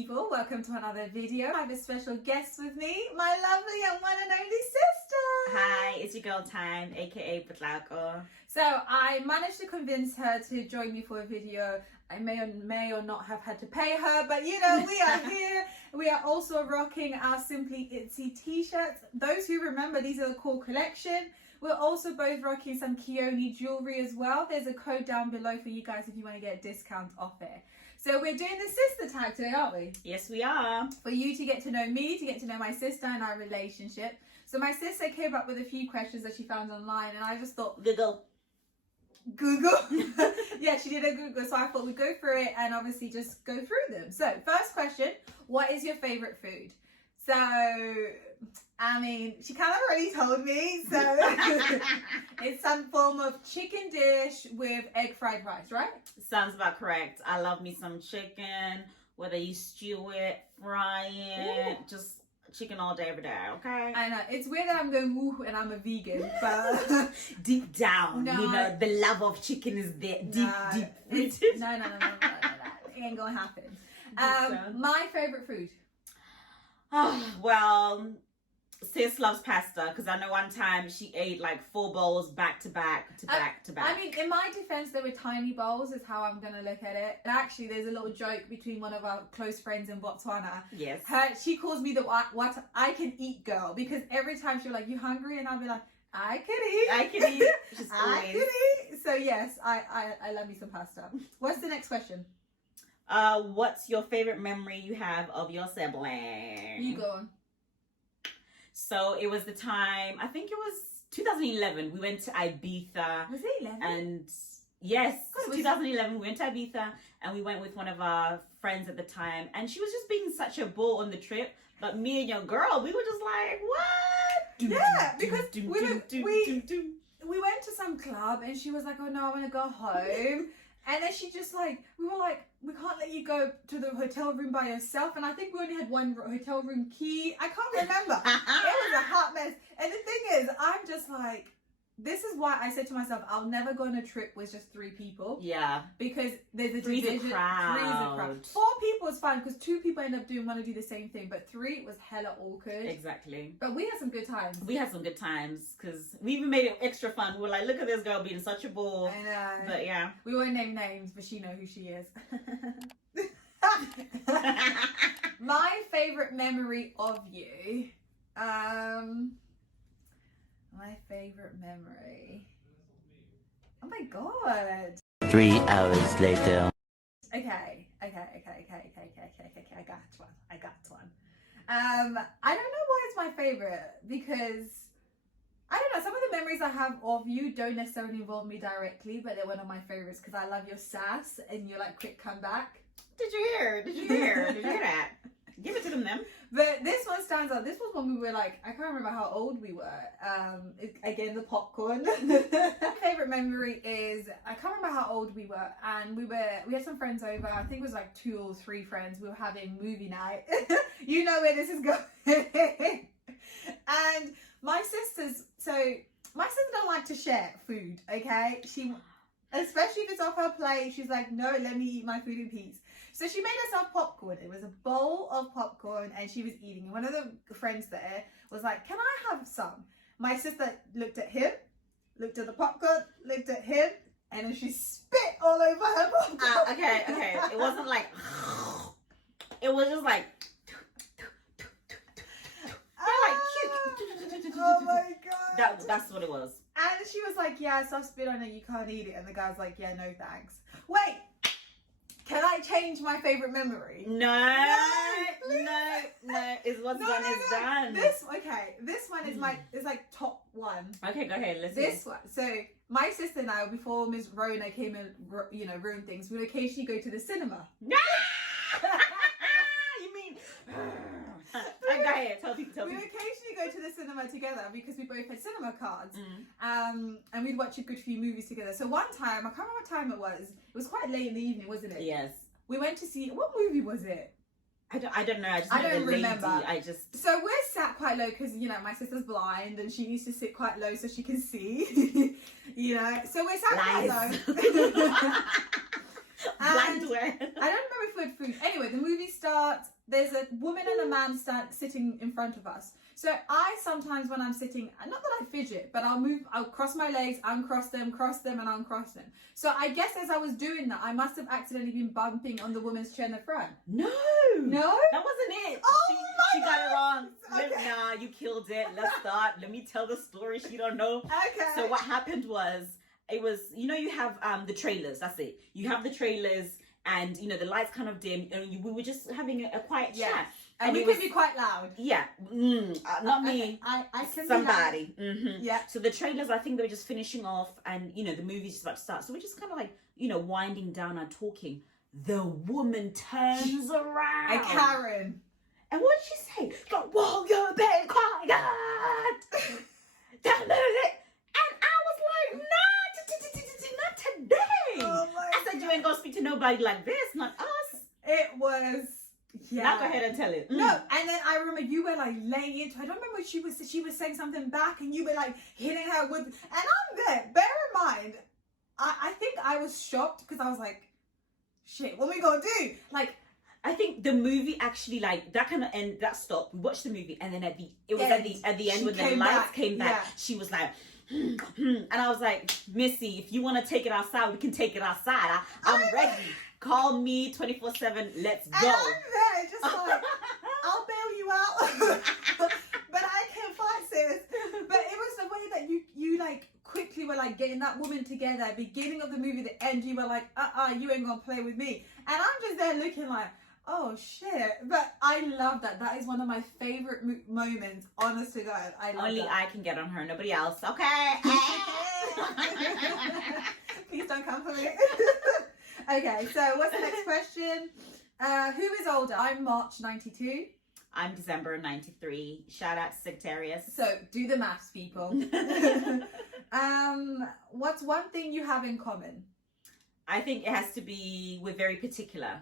people, welcome to another video. I have a special guest with me, my lovely and one and only sister. Hi, it's your girl Time, aka Itspotlako. So I managed to convince her to join me for a video. I may or not have had to pay her, but you know, we are here. We are also rocking our Simply Itse t-shirts. Those who remember, these are the core collection. We're also both rocking some Kioni jewelry as well. There's a code down below for you guys if you want to get a discount off it. So we're doing the sister tag today, aren't we? Yes, we are. For you to get to know me, to get to know my sister and our relationship. So my sister came up with a few questions that she found online, and I just thought, Google. Yeah, she did a Google, so I thought we'd go through it and obviously just go through them. So first question, what is your favorite food? So I mean, she kind of already told me, so it's some form of chicken dish with egg fried rice, right? Sounds about correct. I love me some chicken, whether you stew it, fry it, just chicken all day, every day, okay? I know, it's weird that I'm going woo and I'm a vegan, but deep down, you know, the love of chicken is there, deep rooted. No, it ain't gonna happen. My favorite food. Oh, well, sis loves pasta because I know one time she ate like 4 bowls back to back. I mean, in my defense, they were tiny bowls is how I'm gonna look at it. And actually, there's a little joke between one of our close friends in Botswana. Yes. She calls me the what I can eat girl, because every time she'll like, you hungry? And I'll be like, I can eat. Just I can eat. So yes, I love me some pasta. What's the next question? What's your favorite memory you have of your sibling? You go on. So it was the time, I think it was 2011. We went to Ibiza. Was it 11? And yes, 2011. We went to Ibiza and we went with one of our friends at the time. And she was just being such a bull on the trip. But me and your girl, we were just like, what? Yeah, because we went to some club and she was like, oh no, I want to go home. And then she just like, we were like, we can't let you go to the hotel room by yourself. And I think we only had one hotel room key. I can't remember. It was a hot mess. And the thing is, I'm just like, this is why I said to myself, I'll never go on a trip with just 3 people. Yeah. Because there's a Three's division. a crowd. 4 people is fine because 2 people end up want to do the same thing. But 3 was hella awkward. Exactly. But we had some good times. We had some good times because we even made it extra fun. We were like, look at this girl being such a bull. I know. But yeah. We won't name names, but she know who she is. My favorite memory of you. My favorite memory. Oh my god. 3 hours later. Okay. I got one. I don't know why it's my favorite, because I don't know, some of the memories I have of you don't necessarily involve me directly, but they're one of my favorites because I love your sass and your like quick comeback. Did you hear that? Give it to them then. But this one stands out. This was when we were like, I can't remember how old we were. Again, the popcorn. My favorite memory is, I can't remember how old we were, and we had some friends over. I think it was like 2 or 3 friends. We were having movie night. You know where this is going. And my sister don't like to share food, okay? Especially if it's off her plate, she's like, no, let me eat my food in peace. So she made herself popcorn. It was a bowl of popcorn and she was eating. And one of the friends there was like, can I have some? My sister looked at him, looked at the popcorn, looked at him, and then she spit all over her popcorn. Okay. It wasn't like, it was just like, oh my god. That's what it was. And she was like, yeah, so I spit on it, you can't eat it. And the guy's like, yeah, no thanks. Wait, can I change my favorite memory? No. It's what's done is done. This one is like top 1. Okay, go ahead. Let's This one. So my sister and I, before Miss Rona came and ruined things, we would occasionally go to the cinema. You mean? Go ahead. Tell people. We would occasionally go to the cinema together because we both had cinema cards. And we'd watch a good few movies together. So one time, I can't remember what time it was. It was quite late in the evening, wasn't it? Yes. We went to see, what movie was it? I don't know. I don't remember. So we're sat quite low because, my sister's blind and she needs to sit quite low so she can see. So we're sat quite low. Blind where? I don't remember if we had food. Anyway, the movie starts. There's a woman and a man sitting in front of us. So I sometimes, when I'm sitting, not that I fidget, but I'll cross my legs, uncross them, and uncross them. So I guess as I was doing that, I must have accidentally been bumping on the woman's chair in the front. No, No, that wasn't it. Oh she got it wrong. Okay. Nah, you killed it. Let's start. Let me tell the story. She don't know. Okay. So what happened was, it was, you have the trailers. That's it. You have the trailers, and the lights kind of dim, and we were just having a quiet chat. And we could be quite loud. Yeah, not me. I can somebody. Be loud. Yeah. So the trailers, I think they were just finishing off, and the movie's just about to start. So we're just kind of like, winding down and talking. The woman turns around. A Karen. And what did she say? Like, whoa, you're being quiet. Don't lose it. And I was like, no, not today. Oh my I said, you ain't gonna speak to nobody like this, not us. It was. Yeah. Now go ahead and tell it. No, and then I remember you were like laying into. I don't remember what she was saying something back, and you were like hitting her with. And I'm there. Bear in mind, I think I was shocked because I was like, shit, what are we gonna do? Like, I think the movie actually, like, that kind of end, that stopped. We watched the movie, and then at the end when the lights came back, she was like, and I was like, Missy, if you want to take it outside, we can take it outside. I'm ready. Call me 24/7. Let's go. And I'm there, just like, I'll bail you out, but I can't fight, sis. But it was the way that you like quickly were like getting that woman together. Beginning of the movie, the end, you were like, you ain't gonna play with me. And I'm just there looking like, oh shit. But I love that. That is one of my favorite moments. Honest to God, I love Only that. I can get on her. Nobody else. Okay. Please don't come for me. Okay, so what's the next question? Who is older? I'm March 92. I'm December 93. Shout out Sectarius. So do the maths, people. What's one thing you have in common? I think it has to be, we're very particular,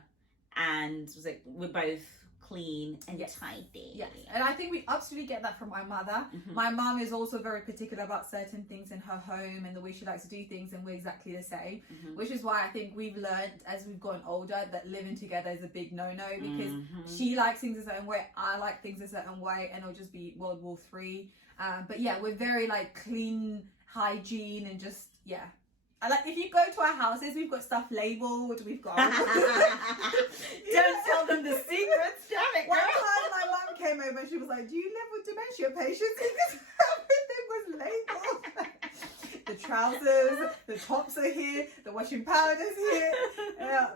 and we're both clean and tidy. Yes, and I think we absolutely get that from my mother. Mm-hmm. My mum is also very particular about certain things in her home and the way she likes to do things, and we're exactly the same. Mm-hmm. Which is why I think we've learned as we've gotten older that living together is a big no-no, because she likes things a certain way, I like things a certain way, and it'll just be World War III. But yeah, we're very like clean, hygiene, and just I like, if you go to our houses, we've got stuff labelled, we've got... Don't tell them the secrets, damn it, One girl. time my mum came over and she was like, do you live with dementia patients? Because everything was labelled. The trousers, the tops are here, the washing powder's here.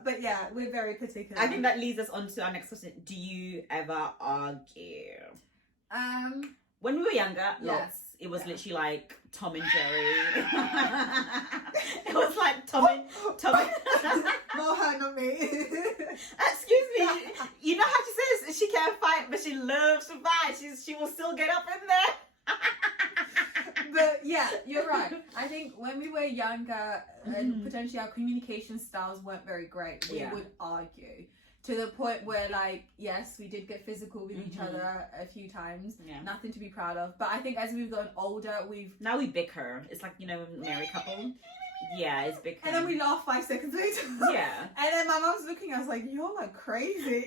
But yeah, we're very particular. I think that leads us on to our next question. Do you ever argue? When we were younger, lots. It was literally like Tom and Jerry. It was like Tom and... More her, not me. Excuse me. You know how she says she can't fight, but she loves to fight. She will still get up in there. But yeah, you're right. I think when we were younger, and potentially our communication styles weren't very great, we would argue. To the point where, like, yes, we did get physical with each other a few times. Yeah. Nothing to be proud of. But I think as we've gotten older, now we bicker. It's like, married couple. Yeah, it's bicker. And then we laugh 5 seconds later. Yeah. And then my mum's looking at us like, you're like crazy.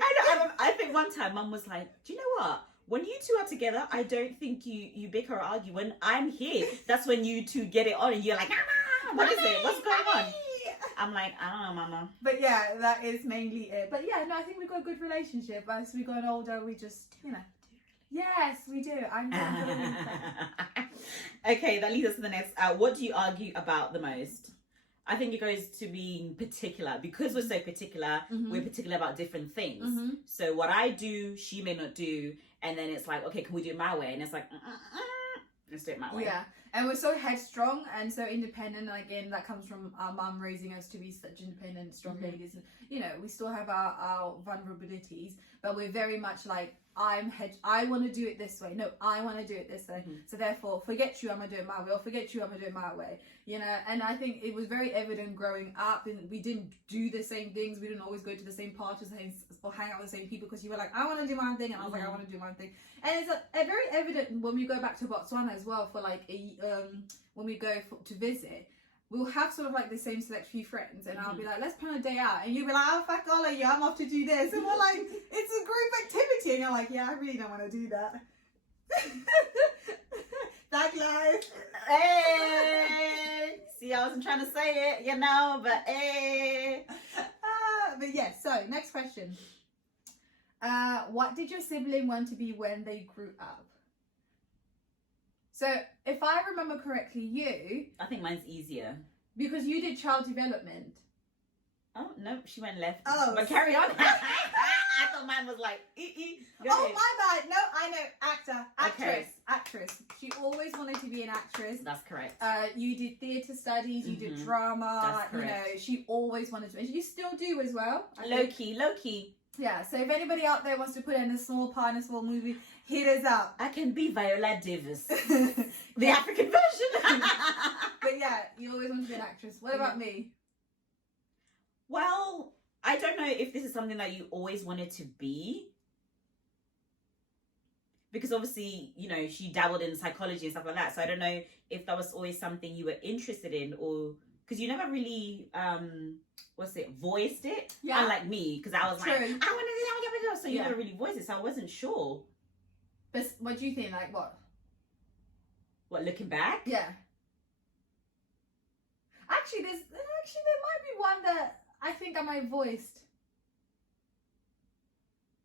I think one time mum was like, do you know what? When you two are together, I don't think you bicker or argue. When I'm here, that's when you two get it on and you're like, what is it? What's going on? I'm like, I don't know, mama. But yeah, that is mainly it. But yeah, no, I think we've got a good relationship. As we got older, we just, Yes, we do. I'm gonna Okay, that leads us to the next. What do you argue about the most? I think it goes to being particular. Because we're so particular, we're particular about different things. So what I do, she may not do. And then it's like, okay, can we do it my way? And it's like, let's do it my way. Yeah. And we're so headstrong and so independent. And again, that comes from our mum raising us to be such independent, strong ladies. And, we still have our vulnerabilities, but we're very much like, I want to do it this way. No, I want to do it this way. So therefore, forget you, I'm going to do it my way. Or forget you, I'm going to do it my way. And I think it was very evident growing up, and we didn't do the same things. We didn't always go to the same parties or hang out with the same people, because you were like, I want to do my own thing. And I was like, I want to do my own thing. And it's a very evident when we go back to Botswana as well, for like when we go to visit. we'll have sort of like the same select few friends, and I'll be like, let's plan a day out, and you'll be like, oh fuck all of you, I'm off to do this, and we're like, it's a group activity, and you're like, yeah, I really don't want to do that. Thug life. Hey, see, I wasn't trying to say it, you know, but hey. But yeah, so next question. What did your sibling want to be when they grew up? So if I remember correctly, you... I think mine's easier. Because you did child development. Oh, no, she went left. Oh. But carry on. I thought mine was like, Go Oh, ahead. my bad. No, I know. Actress. Okay. Actress. She always wanted to be an actress. That's correct. You did theatre studies, you did drama. That's correct. You know, she always wanted to. And you still do as well. Low key. Yeah, so if anybody out there wants to put in a small part in a small movie, hit us up. I can be Viola Davis. The African version. But yeah, you always want to be an actress. What about me? Well, I don't know if this is something that you always wanted to be. Because obviously, you know, she dabbled in psychology and stuff like that. So I don't know if that was always something you were interested in, or because you never really voiced it. Yeah. Unlike me, because I was True. like, I want to do. So you Yeah. never really voiced it. So I wasn't sure. But what do you think? Like what? What, looking back? Yeah. Actually, there might be one that I think I might have voiced.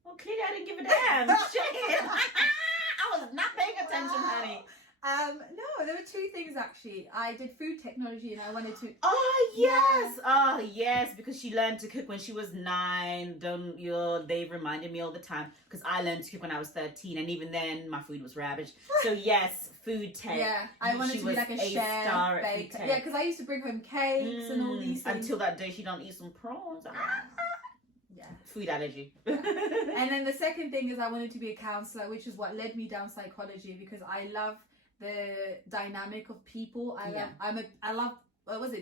Well, clearly I didn't give a damn. Shit. I was not paying attention, honey. No, there were two things actually. I did food technology and I wanted to. Oh yes, oh yes, because she learned to cook when she was 9. They reminded me all the time because I learned to cook when I was 13, and even then my food was rubbish. So yes, food tech. Yeah, I wanted to be like a chef, star at baker. food tech. Yeah, because I used to bring home cakes and all these things. Until that day she don't eat some prawns. Yeah. Food allergy. And then the second thing is I wanted to be a counselor, which is what led me down psychology, because I love the dynamic of people. I love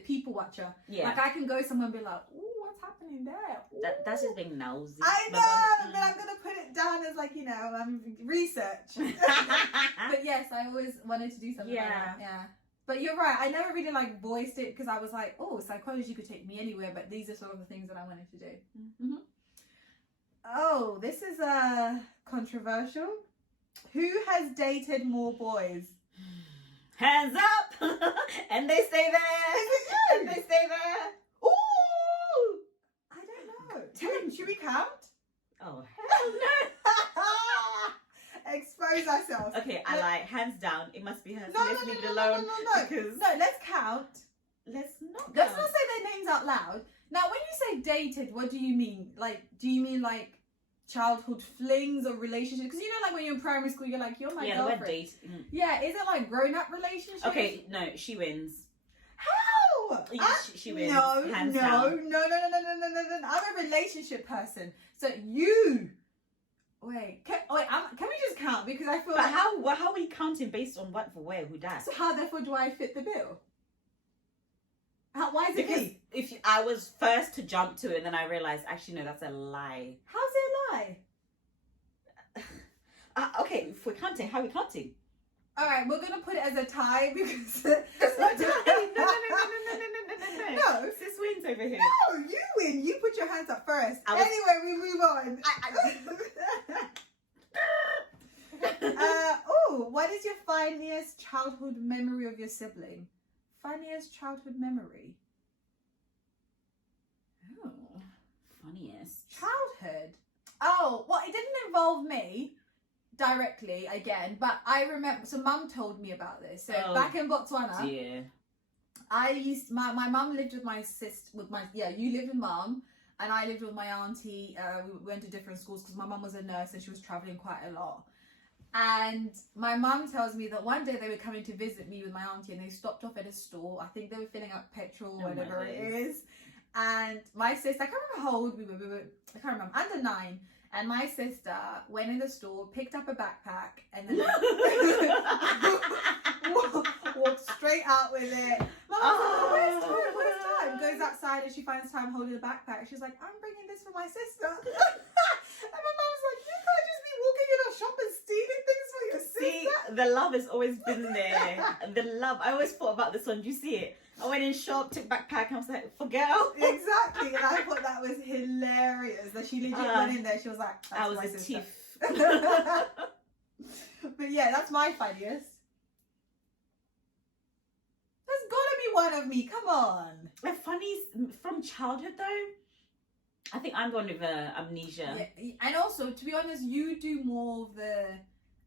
people watcher. Yeah. Like I can go somewhere and be like, ooh, what's happening there? Ooh. That's just being nosy. I know, but I'm gonna put it down as like, you know, research. But yes, I always wanted to do something like that. Yeah. But you're right, I never really like voiced it because I was like, oh, psychology could take me anywhere, but these are sort of the things that I wanted to do. Mm-hmm. Oh, this is controversial. Who has dated more boys? Hands up, and they stay there. Is it you? And they stay there. Ooh, I don't know. Should we count? oh hell no. Expose ourselves. Okay, I like hands down. It must be her. No, Let's no, leave no, it no, alone. no, no, no. Because No, let's count. let's not. Let's count. not say their names out loud. Now, when you say dated, what do you mean? Like, do you mean like childhood flings or relationships? Because you know, like when you're in primary school, you're like, you're my the girlfriend. word date. Yeah, is it like grown-up relationships? Okay, no, she wins. How? She wins. No, hands no, down. no. I'm a relationship person. So you. Wait, can we just count? Because I feel But like... how are we counting based on what, for where, who that? So how therefore do I fit the bill? Why is it Because me? if I was first to jump to it, and then I realized actually no, that's a lie. How's it a lie? Okay, if we're counting, how are we counting? All right, we're gonna put it as a tie because That's not time. No. No. Sis wins over here. No, you win. You put your hands up first. I was- Anyway, we move on. What is your funniest childhood memory of your sibling? Funniest childhood memory? Oh. Funniest. Childhood? Oh, well, it didn't involve me directly again, but I remember, so mum told me about this. So back in Botswana, Dear. my mum lived with my sister, you lived with mum, and I lived with my auntie. We went to different schools because my mum was a nurse and she was traveling quite a lot. And my mum tells me that one day they were coming to visit me with my auntie and they stopped off at a store. I think they were filling up petrol or whatever it is. And my sister, I can't remember how old we were, I can't remember, under 9. And my sister went in the store, picked up a backpack, and then walked straight out with it. Mum was like, where's time? Goes outside and she finds time holding a backpack. She's like, I'm bringing this for my sister. And my mum was like, you can't just be walking in a shop and stealing things for your sister. See, the love has always been there. The love. I always thought about this one. Do you see it? I went in shop, took backpack, and I was like, for girl. Exactly. And I thought that was hilarious. That she legit went in there. She was like, I was my a sister. thief. But yeah, that's my funniest. There's gotta be one of me. Come on. The funnies from childhood, though. I think I'm going with amnesia. Yeah, and also, to be honest, you do more of the,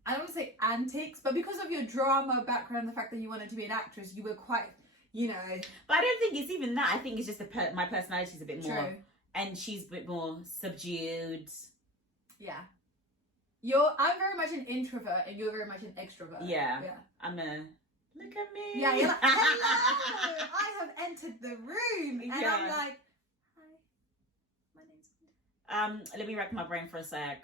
I don't want to say antics, but because of your drama background, the fact that you wanted to be an actress, you were quite, you know. But I don't think it's even that. I think it's just my personality is a bit more. True. And she's a bit more subdued. Yeah. I'm very much an introvert, and you're very much an extrovert. Yeah. I'm a, look at me. Yeah, you're like, hello, I have entered the room. And I'm like, let me rack my brain for a sec.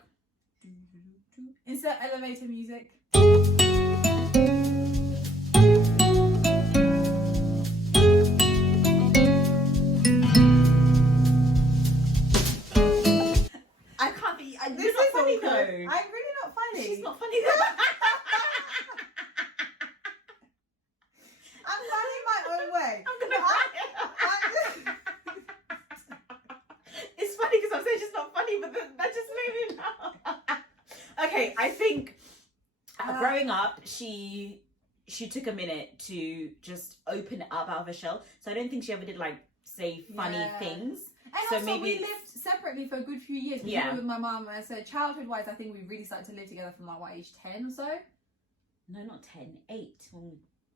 Insert elevator music. I can't be. This You're not is funny awkward. though. I'm really not funny. She's not funny though. I'm funny my own way. I'm gonna cry. It's funny because I'm saying she's not funny, but that just made me laugh. Okay, I think growing up, she took a minute to just open up out of her shell. So I don't think she ever did like say funny things. And so also, maybe we lived separately for a good few years. We lived with my mum. And so childhood-wise, I think we really started to live together from like what, age 10 or so. No, not 10, 8.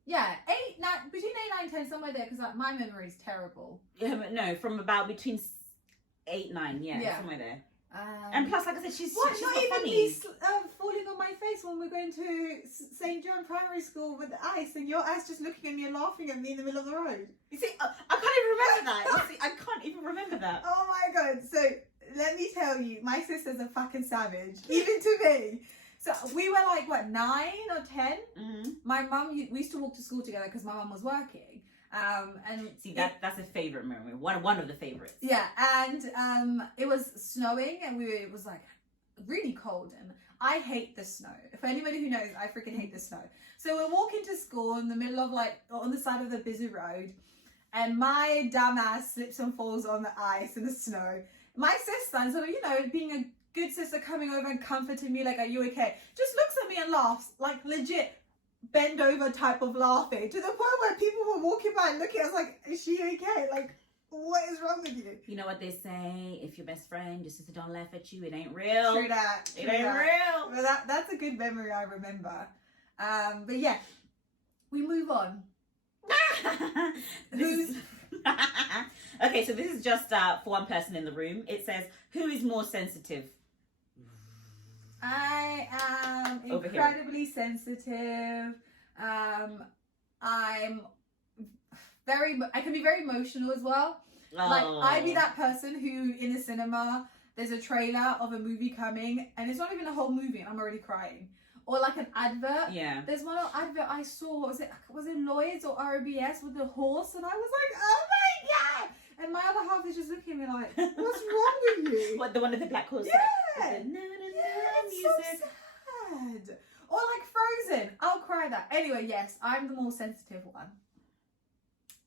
Yeah, 8, 9, between 8, 9, 10, somewhere there. Because like my memory is terrible. Yeah, but no, from about between 8, 9. Yeah, somewhere there. And plus, like I said, she's what? she's Not not even funny. me falling on my face when we're going to St. John Primary School with ice, and your ass just looking at me and laughing at me in the middle of the road. You see, I can't even remember that. You see, I can't even remember that. Oh my god! So let me tell you, my sister's a fucking savage, even to me. So we were like what, 9 or 10. Mm-hmm. My mum, we used to walk to school together because my mum was working. And see that's a favorite memory. One of the favorites. Yeah, and it was snowing, and it was like really cold, and I hate the snow. For anybody who knows, I freaking hate the snow. So we're walking to school in the middle of like on the side of the busy road, and my dumb ass slips and falls on the ice and the snow. My sister, so you know, being a good sister, coming over and comforting me, like, "Are you okay?" Just looks at me and laughs, like legit bend over type of laughing, to the point where people were walking by and looking at us like, "Is she okay? Like, what is wrong with you?" You know what they say, if your best friend, your sister don't laugh at you, it ain't real. True that. It ain't real. But that's a good memory I remember. But yeah, we move on. Okay, so this is just for one person in the room. It says, who is more sensitive? I am incredibly sensitive. I can be very emotional as well. Oh. Like, I'd be that person who in the cinema, there's a trailer of a movie coming and it's not even a whole movie and I'm already crying. Or like an advert. Yeah. There's one advert I saw, was it Lloyd's or RBS with the horse, and I was like, oh my god! And my other half is just looking at me like, what's wrong with you? What, the one with the black horse? Yeah! It's It's so sad. Or like Frozen. I'll cry that. Anyway, yes, I'm the more sensitive one.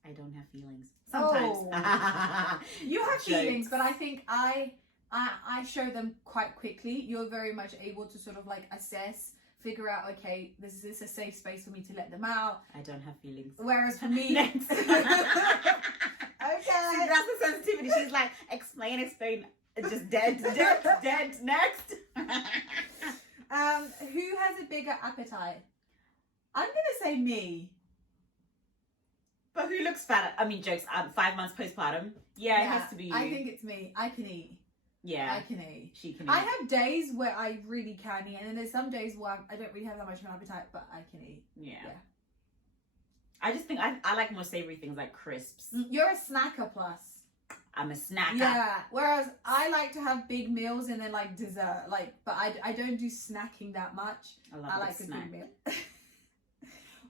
I don't have feelings. Sometimes. Oh. You have feelings, but I think I show them quite quickly. You're very much able to sort of like assess, figure out, okay, this is a safe space for me to let them out. I don't have feelings. Whereas for me... Next. Okay. See, that's the sensitivity. She's like, explain. Just dead. Next. Who has a bigger appetite? I'm gonna say me. But who looks fatter? I mean, jokes. 5 months postpartum. Yeah, it has to be you. I think it's me. I can eat. Yeah. I can eat. She can eat. I have days where I really can eat, and then there's some days where I don't really have that much of an appetite, but I can eat. Yeah. Yeah. I just think I like more savory things like crisps. You're a snacker plus. I'm a snacker. Yeah. Whereas I like to have big meals and then like dessert, but I don't do snacking that much. I like a snack. big meal.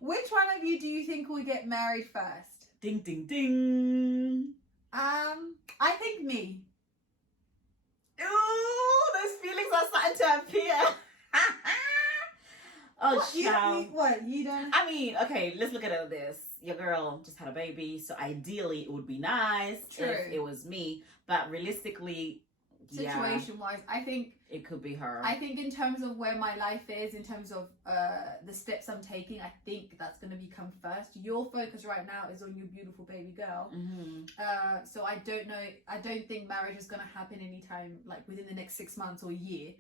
Which one of you do you think will get married first? Ding ding ding. I think me. Ooh, those feelings are starting to appear. Oh, What, child. what, you don't? I mean, okay, let's look at it like this. Your girl just had a baby, so ideally it would be nice True. if it was me. But realistically, Situation wise, I think it could be her. I think in terms of where my life is, in terms of the steps I'm taking, I think that's going to become first. Your focus right now is on your beautiful baby girl. So I don't know. I don't think marriage is going to happen anytime like within the next 6 months or a year.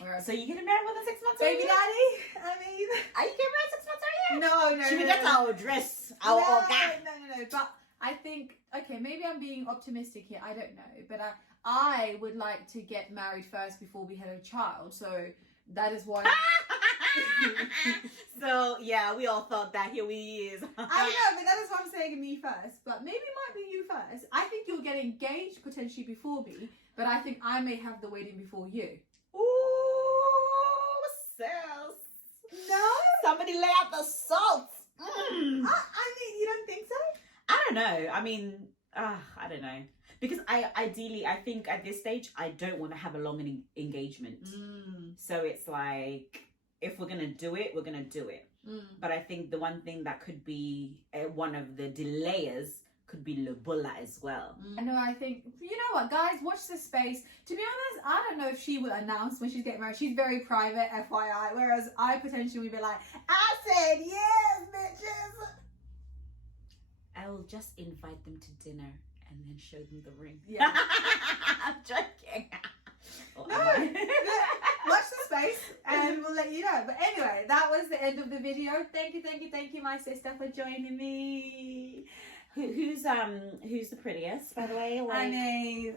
Whereas, So you getting married within 6 months? baby daddy, I mean, Are you getting married 6 months earlier? no. Should we get our dress? Our No. But I think, okay, maybe I'm being optimistic here. I don't know, but I would like to get married first before we had a child. So that is why. So yeah, we all thought that. Here we is. I don't know, but that is what I'm saying, me first. But maybe it might be you first. I think you'll get engaged potentially before me, but I think I may have the wedding before you. Ooh, sis. No? Somebody lay out the salt. I mean, you don't think so? I don't know. I mean, I don't know. Because I think at this stage, I don't want to have a long engagement. So it's like, if we're going to do it, we're going to do it. But I think the one thing that could be one of the delayers could be Lubula as well. I know, I think, you know what, guys, watch this space. To be honest, I don't know if she will announce when she's getting married. She's very private, FYI. Whereas I potentially would be like, I said yes, bitches. I will just invite them to dinner and then show them the ring. Yeah. I'm joking. No, watch the space and we'll let you know. But anyway, that was the end of the video. Thank you, my sister, for joining me. Who's the prettiest, by the way? Like, I mean,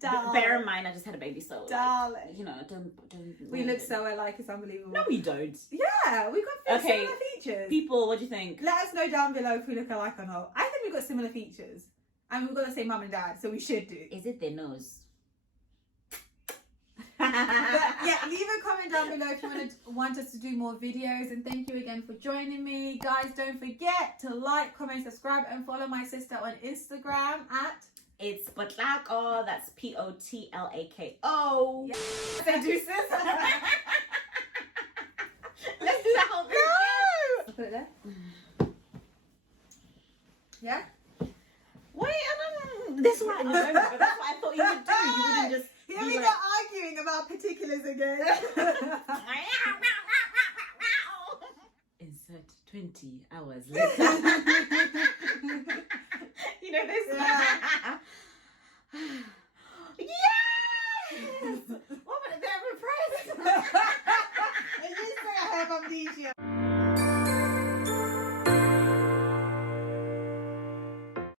darling. bear in mind, I just had a baby, so Darling. like, you know, don't. We look so alike, it's unbelievable. No, we don't. Yeah, we've got Okay. similar features. People, what do you think? Let us know down below if we look alike or not. I think we've got similar features. And we've got the same mum and dad, so we should do. Is it their nose? But yeah, leave a comment down below if you want us to do more videos. And thank you again for joining me. Guys, don't forget to like, comment, subscribe, and follow my sister on Instagram at Itspotlako. That's POTLAKO. Yeah. Say deuces. Let's do that whole thing. I'll put it there. Yeah? Wait, I don't know. This is what I know, but that's what I thought you would do. You wouldn't just. Here be we like, go arguing about particulars again. Insert 20 hours later. You know this? Yeah. Yes! What would it be? And you say I have amnesia.